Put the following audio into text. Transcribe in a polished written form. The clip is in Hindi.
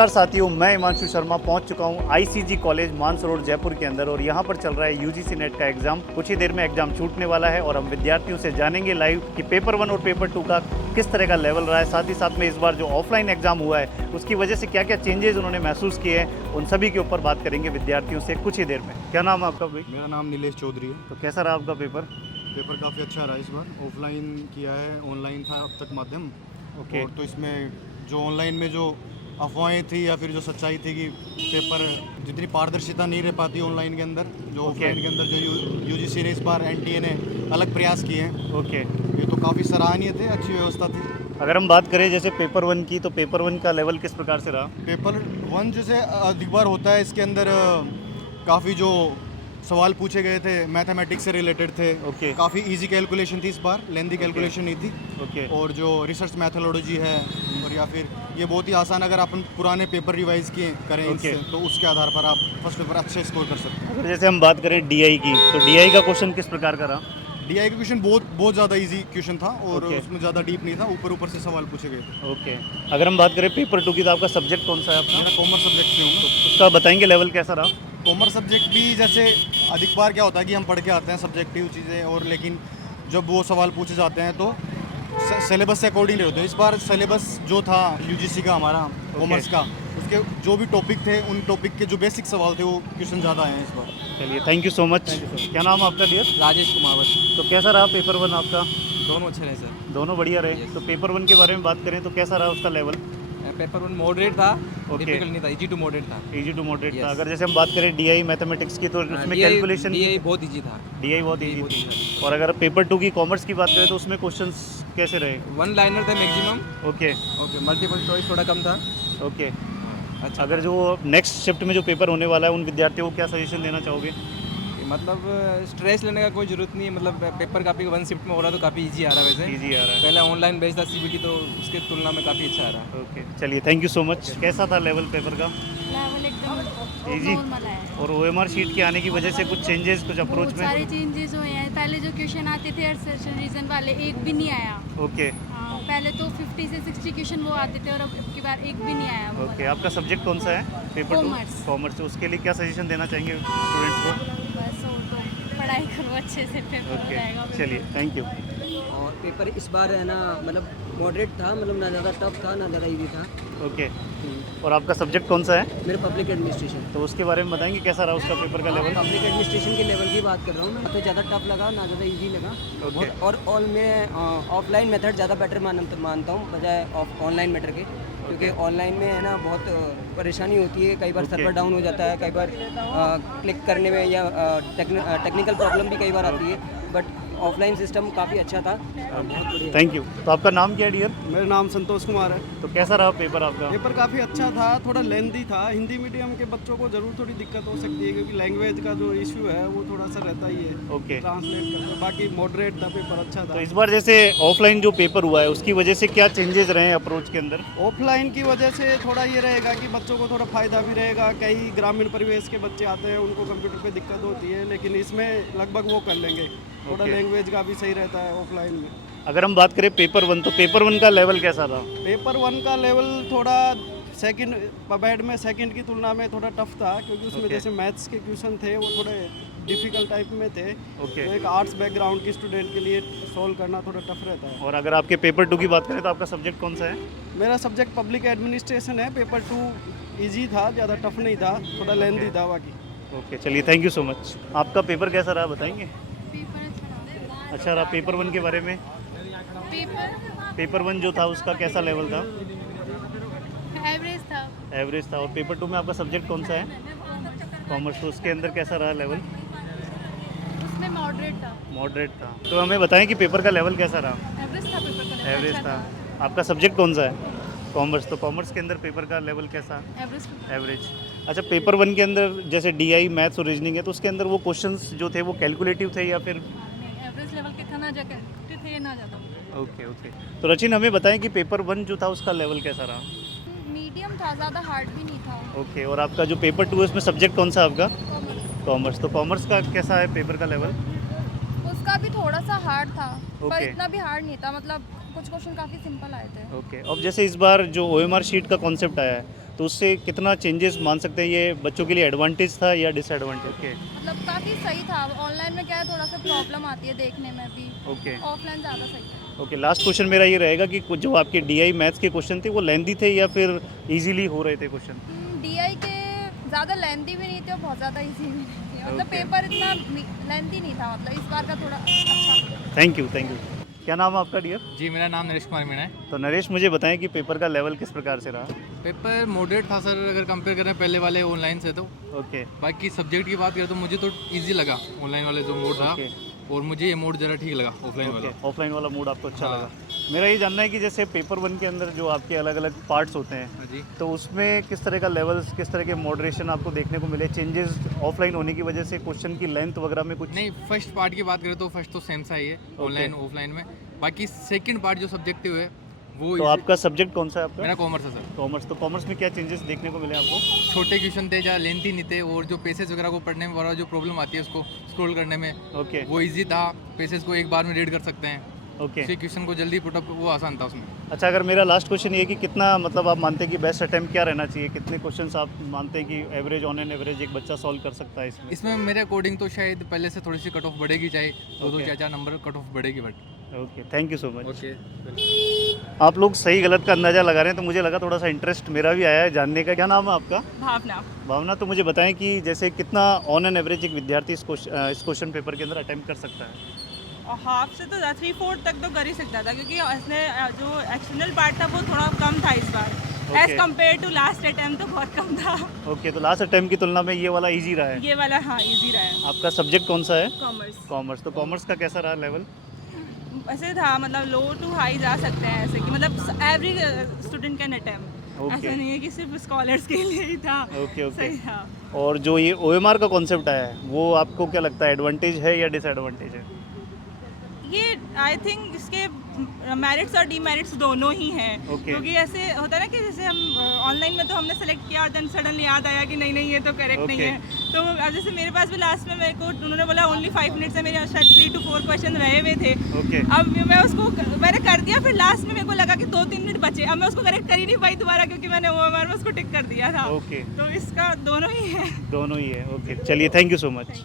नमस्कार साथियों, मैं हिमांशु शर्मा पहुंच चुका हूं आईसीजी कॉलेज मानसरोवर जयपुर के अंदर और यहां पर चल रहा है यूजीसी नेट का एग्ज़ाम। कुछ ही देर में एग्ज़ाम छूटने वाला है और हम विद्यार्थियों से जानेंगे लाइव कि पेपर 1 और पेपर 2 का किस तरह का लेवल रहा है। साथ ही साथ में इस बार जो ऑफलाइन एग्ज़ाम हुआ है उसकी वजह से क्या क्या चेंजेस उन्होंने महसूस किए हैं, उन सभी के ऊपर बात करेंगे विद्यार्थियों से कुछ ही देर में। क्या नाम है आपका भाई? मेरा नाम नीलेश चौधरी है। तो कैसा रहा आपका पेपर? पेपर काफ़ी अच्छा रहा इस बार। ऑफलाइन किया है, ऑनलाइन था अब तक माध्यम। ओके। और तो इसमें जो ऑनलाइन में जो अफवाहें थी या फिर जो सच्चाई थी कि पेपर जितनी पारदर्शिता नहीं रह पाती ऑनलाइन के अंदर, जो ऑफलाइन के अंदर जो यूजीसी ने इस बार एनटीए ने अलग प्रयास किए हैं, ओके। ये तो काफ़ी सराहनीय थे, अच्छी व्यवस्था थी। अगर हम बात करें जैसे पेपर 1 की, तो पेपर 1 का लेवल किस प्रकार से रहा? पेपर 1 जैसे अधिक बार होता है, इसके अंदर काफ़ी जो सवाल पूछे गए थे मैथमेटिक्स से रिलेटेड थे। ओके। काफ़ी इजी कैलकुलेशन थी इस बार, लेंदी कैलकुलेशन नहीं थी। ओके। और जो रिसर्च मैथोलॉजी है और या फिर ये बहुत ही आसान, अगर अपन पुराने पेपर रिवाइज किए करें इससे, तो उसके आधार पर आप फर्स्ट पेपर अच्छे स्कोर कर सकते हैं। अगर जैसे हम बात करें डीआई की, तो डीआई का क्वेश्चन किस प्रकार का रहा? डीआई का क्वेश्चन बहुत ज़्यादा इजी क्वेश्चन था और ओके। उसमें ज़्यादा डीप नहीं था, ऊपर ऊपर से सवाल पूछे गए थे। ओके। अगर हम बात करें पेपर 2 की, तो आपका सब्जेक्ट कौन सा है आपका? मेरा कॉमर्स सब्जेक्ट से हूँ। उसका बताएंगे लेवल कैसा रहा? कॉमर्स सब्जेक्ट भी जैसे अधिक बार क्या होता है कि हम पढ़ के आते हैं सब्जेक्टिव चीज़ें, और लेकिन जब वो सवाल पूछे जाते हैं तो सिलेबस से अकॉर्डिंग नहीं होते। इस बार सिलेबस जो था यूजीसी का हमारा कॉमर्स का, उसके जो भी टॉपिक थे उन टॉपिक के जो बेसिक सवाल थे वो क्वेश्चन ज़्यादा आए हैं इस बार। चलिए, थैंक यू सो मच। क्या नाम है आपका डियर? राजेश कुमावत। तो कैसा रहा पेपर 1 आपका? दोनों अच्छे रहे सर। दोनों बढ़िया रहे। तो पेपर 1 के बारे में बात करें तो कैसा रहा उसका लेवल? पेपर 1 मॉडरेट था, Okay. डिफिकल्ट नहीं था, इजी टू मॉडरेट था। इजी टू मॉडरेट था। Yes. अगर जैसे हम बात करें डीआई मैथमेटिक्स की, तो उसमें कैलकुलेशन डीआई बहुत इजी था। डीआई बहुत DI इजी बहुत थी। easy था। और अगर पेपर 2 की कॉमर्स की बात करें तो उसमें क्वेश्चंस कैसे रहे? वन लाइनर थे maximum. Okay. Okay, multiple choice थोड़ा कम था। ओके। अच्छा, अगर जो नेक्स्ट शिफ्ट में जो पेपर होने वाला है उन विद्यार्थियों को क्या सजेशन देना चाहोगे? मतलब स्ट्रेस लेने का कोई ज़रूरत नहीं है। मतलब पेपर काफ़ी वन शिफ्ट में हो रहा तो काफ़ी इजी आ रहा है वैसे। इजी आ रहा है। पहले ऑनलाइन बेस्ड था सीबीटी, तो उसके तुलना में काफ़ी अच्छा आ रहा है। ओके, चलिए, थैंक यू सो मच। कैसा था लेवल पेपर का? लेवल एकदम इजी? नॉर्मल है। और ओएमआर शीट के आने की वजह से कुछ चेंजेस, कुछ अप्रोच बहुत में? सारे चेंजेस हुए हैं। पहले जो क्वेश्चन आते थे सर्च रीजन वाले, एक भी नहीं आया। ओके। हाँ, पहले तो 50 से 60 क्वेश्चन वो आते थे और अब की बार एक भी नहीं आया वो ओके, वाला। आपका सब्जेक्ट कौन सा है पेपर 2? Commerce। कॉमर्स। उसके लिए क्या सजेशन देना चाहेंगे स्टूडेंट्स को? बस और तो पढ़ाई करो अच्छे से, पेपर हो ओके, जाएगा। चलिए, थैंक यू। और पेपर इस बार है ना, मतलब मॉडरेट था, मतलब ना ज़्यादा टफ था ना ज़्यादा इजी था। ओके। और आपका सब्जेक्ट कौन सा है? मेरे पब्लिक एडमिनिस्ट्रेशन। तो उसके बारे में बताएंगे कैसा रहा उसका पेपर का लेवल? पब्लिक एडमिनिस्ट्रेशन के लेवल की बात कर रहा हूँ मैं। तो ज़्यादा टफ लगा ना ज़्यादा इजी लगा। ओके। और ऑल में ऑफलाइन मेथड ज़्यादा बेटर मानता हूँ बजाय ऑनलाइन मेथड के, क्योंकि ऑनलाइन में है ना बहुत परेशानी होती है। कई बार ओके। सर्वर डाउन हो जाता है, कई बार क्लिक करने में या टेक्निकल प्रॉब्लम भी कई बार आती है। बट ऑफलाइन सिस्टम काफ़ी अच्छा था, बहुत बढ़िया। Thank you. तो आपका नाम क्या है डियर? मेरा नाम संतोष कुमार है। तो कैसा रहा पेपर आपका? पेपर काफ़ी अच्छा था, थोड़ा लेंदी था। हिंदी मीडियम के बच्चों को ज़रूर थोड़ी दिक्कत हो सकती है, क्योंकि लैंग्वेज का जो इशू है वो थोड़ा सा रहता ही है ओके। ट्रांसलेट करना। बाकी मॉडरेट था, पेपर अच्छा तो था। इस बार जैसे ऑफलाइन जो पेपर हुआ है उसकी वजह से क्या चेंजेस रहे हैं अप्रोच के अंदर? ऑफलाइन की वजह से थोड़ा ये रहेगा कि बच्चों को थोड़ा फ़ायदा भी रहेगा। कई ग्रामीण परिवेश के बच्चे आते हैं, उनको कंप्यूटर पे दिक्कत होती है, लेकिन इसमें लगभग वो कर लेंगे। थोड़ा ओके। लैंग्वेज का भी सही रहता है ऑफलाइन में। अगर हम बात करें पेपर 1, तो पेपर 1 का लेवल कैसा रहा? पेपर 1 का लेवल थोड़ा सेकंड पबैड में सेकंड की तुलना में थोड़ा टफ था, क्योंकि उसमें ओके। जैसे मैथ्स के क्वेश्चन थे वो थोड़े डिफ़िकल्ट टाइप में थे। ओके। तो एक आर्ट्स बैकग्राउंड के स्टूडेंट के लिए सॉल्व करना थोड़ा टफ रहता है। और अगर आपके पेपर 2 की बात करें तो आपका सब्जेक्ट कौन सा है? मेरा सब्जेक्ट पब्लिक एडमिनिस्ट्रेशन है। पेपर 2 इजी था, ज़्यादा टफ नहीं था, थोड़ा लेंदी था बाकी। ओके, चलिए, थैंक यू सो मच। आपका पेपर कैसा रहा बताएंगे? पेपर अच्छा अच्छा रहा। पेपर 1 के बारे में? पेपर 1 जो था उसका कैसा लेवल था? एवरेज था। एवरेज था। और पेपर 2 में आपका सब्जेक्ट कौन सा है? कॉमर्स। तो उसके अंदर कैसा रहा लेवल? उसमें मॉडरेट था। मॉडरेट था। तो हमें बताएं कि पेपर का लेवल कैसा रहा? एवरेज था पेपर का। एवरेज था। आपका सब्जेक्ट कौन सा है? कॉमर्स। तो कॉमर्स के अंदर पेपर का लेवल कैसा? एवरेज। एवरेज। अच्छा, पेपर 1 के अंदर जैसे डीआई मैथ्स और रीजनिंग है, तो उसके अंदर वो क्वेश्चंस जो थे वो कैलकुलेटिव थे या फिर? एवरेज लेवल के था, ना जाकर थे ना ज़्यादा। ओके। ओके। तो रचिन, हमें बताएं कि पेपर 1 जो था उसका लेवल कैसा रहा? मीडियम था, ज़्यादा हार्ड भी नहीं था। ओके। और आपका जो पेपर 2 है उसमें सब्जेक्ट कौन सा आपका? कॉमर्स। तो कॉमर्स का कैसा है पेपर का लेवल? उसका भी थोड़ा सा हार्ड था, पर ओके। इतना भी हार्ड नहीं था। मतलब कुछ क्वेश्चन काफ़ी सिंपल आए थे। ओके। अब जैसे इस बार जो ओएमआर शीट का कॉन्सेप्ट आया है, तो उससे कितना चेंजेस मान सकते हैं, ये बच्चों के लिए एडवांटेज था या डिसएडवांटेज? ओके मतलब काफ़ी सही था। ऑनलाइन में क्या है, थोड़ा सा प्रॉब्लम आती है देखने में भी। ओके ऑफलाइन ज़्यादा सही है। ओके। लास्ट क्वेश्चन मेरा ये रहेगा कि कुछ जो आपके डीआई मैथ्स के क्वेश्चन थे वो लेंदी थे या फिर इजीली हो रहे थे क्वेश्चन? डीआई के ज़्यादा लेंथी भी नहीं थे और बहुत ज़्यादा इजी भी नहीं थे। मतलब Okay. पेपर इतना लेंथी नहीं था, मतलब इस बार का थोड़ा अच्छा। Thank you, thank you. क्या नाम है आपका डियर? जी मेरा नाम नरेश कुमार मीणा है। तो नरेश, मुझे बताएं कि पेपर का लेवल किस प्रकार से रहा? पेपर मॉडरेट था सर, अगर कंपेयर करें पहले वाले ऑनलाइन से तो। ओके बाकी सब्जेक्ट की बात करें तो मुझे तो इजी लगा ऑनलाइन वाले जो मोड था, ओके और मुझे ये मोड ज़रा ठीक लगा ऑफलाइन वाला। ओके। ऑफलाइन वाला मूड आपको अच्छा हाँ। लगा? मेरा ये जानना है कि जैसे पेपर 1 के अंदर जो आपके अलग अलग पार्ट्स होते हैं, हाँ जी। तो उसमें किस तरह का लेवल्स, किस तरह के मॉडरेशन आपको देखने को मिले? चेंजेस ऑफलाइन होने की वजह से क्वेश्चन की लेंथ वगैरह में कुछ? नहीं, फर्स्ट पार्ट की बात करें तो फर्स्ट तो सेम सा ही है ऑनलाइन ऑफलाइन में। बाकी सेकंड पार्ट जो सब्जेक्टिव है वो तो आपका सब्जेक्ट कौन सा है आपका? मेरा कॉमर्स है सर। कॉमर्स। तो कॉमर्स में क्या चेंजेस देखने को मिले आपको? छोटे क्वेश्चन थे, ज़्यादा लेंथी नहीं थे, और जो पेसेज वगैरह को पढ़ने में बड़ा जो प्रॉब्लम आती है उसको स्क्रॉल करने में, ओके वो इजी था। पेसेज को एक बार में रीड कर सकते हैं, ओके। उसी क्वेश्चन को जल्दी पुटअप, वो आसान था उसमें। अच्छा, अगर मेरा लास्ट क्वेश्चन ये है कि कितना मतलब आप मानते हैं कि बेस्ट अटेम्प्ट क्या रहना चाहिए? कितने क्वेश्चंस आप मानते हैं कि एवरेज, ऑन एन एवरेज एक बच्चा सॉल्व कर सकता है इसमें? इसमें मेरे अकॉर्डिंग तो शायद पहले से थोड़ी सी कट ऑफ बढ़ेगी, चाहे दो Okay. 4 नंबर कट ऑफ बढ़ेगी, but okay, thank you so much. Okay. आप लोग सही गलत का अंदाज़ा लगा रहे हैं, तो मुझे लगा थोड़ा सा इंटरेस्ट मेरा भी आया है जानने का। क्या नाम है आपका? भावना। भावना, तो मुझे बताएं कि जैसे कितना ऑन एन एवरेज एक विद्यार्थी इस क्वेश्चन पेपर के अंदर अटेम्प्ट कर सकता है? और हाफ से तो 3/4 तक तो कर ही सकता था, क्योंकि इसने जो एक्सटर्नल पार्ट था वो थोड़ा कम था इस बार, as compare to last attempt तो बहुत कम था। ओके, तो लास्ट अटेम्प्ट की तुलना में ये वाला इजी रहा है? ये वाला हाँ इजी रहा है। आपका सब्जेक्ट कौन सा है? कॉमर्स। कॉमर्स। तो कॉमर्स का कैसा रहा लेवल? ऐसे था, मतलब लो टू हाई जा सकते हैं ऐसे कि मतलब every student can attempt, Okay. ऐसा नहीं है कि सिर्फ स्कॉलर्स के लिए ही था। Okay okay. सही था। और जो ये OMR का कॉन्सेप्ट आया है, वो आपको क्या लगता है, एडवांटेज है या डिसएडवांटेज है? ये आई थिंक इसके मेरिट्स और डीमेरिट्स दोनों ही हैं। Okay. क्योंकि ऐसे होता है ना कि जैसे हम ऑनलाइन में तो हमने सेलेक्ट किया और देन सडनली याद आया कि नहीं नहीं ये तो करेक्ट नहीं Okay. है। तो अब जैसे मेरे पास भी लास्ट में मेरे को उन्होंने बोला ओनली 5 मिनट्स से मेरे शायद 3 to 4 क्वेश्चन रहे हुए थे। ओके अब मैं उसको मैंने कर दिया, फिर लास्ट में मेरे को लगा कि 2-3 मिनट बचे, अब मैं उसको करेक्ट कर ही नहीं पाई दोबारा, क्योंकि मैंने OMR में उसको टिक कर दिया था। ओके, तो इसका दोनों ही है। दोनों ही है। ओके, चलिए, थैंक यू सो मच।